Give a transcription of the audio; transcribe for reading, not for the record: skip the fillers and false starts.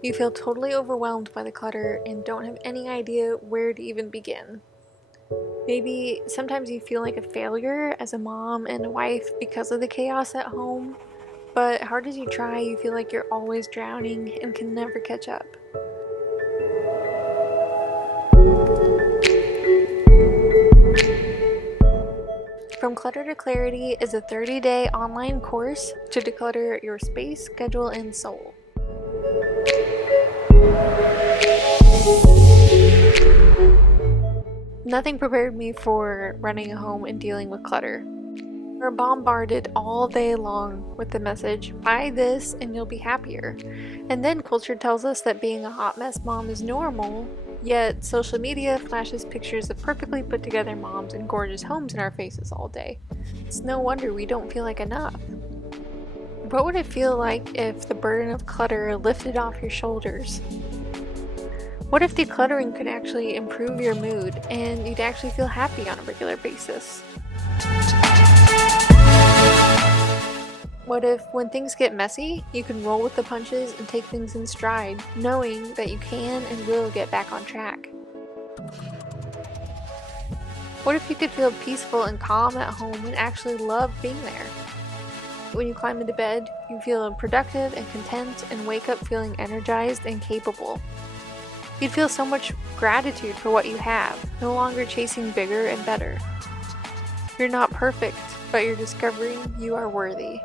You feel totally overwhelmed by the clutter and don't have any idea where to even begin. Maybe sometimes you feel like a failure as a mom and a wife because of the chaos at home, but hard as you try, you feel like you're always drowning and can never catch up. From Clutter to Clarity is a 30-day online course to declutter your space, schedule, and soul. Nothing prepared me for running a home and dealing with clutter. We're bombarded all day long with the message, buy this and you'll be happier. And then culture tells us that being a hot mess mom is normal, yet social media flashes pictures of perfectly put together moms and gorgeous homes in our faces all day. It's no wonder we don't feel like enough. What would it feel like if the burden of clutter lifted off your shoulders? What if decluttering could actually improve your mood and you'd actually feel happy on a regular basis? What if, when things get messy, you can roll with the punches and take things in stride, knowing that you can and will get back on track? What if you could feel peaceful and calm at home and actually love being there? When you climb into bed, you feel productive and content and wake up feeling energized and capable. You'd feel so much gratitude for what you have, no longer chasing bigger and better. You're not perfect, but you're discovering you are worthy.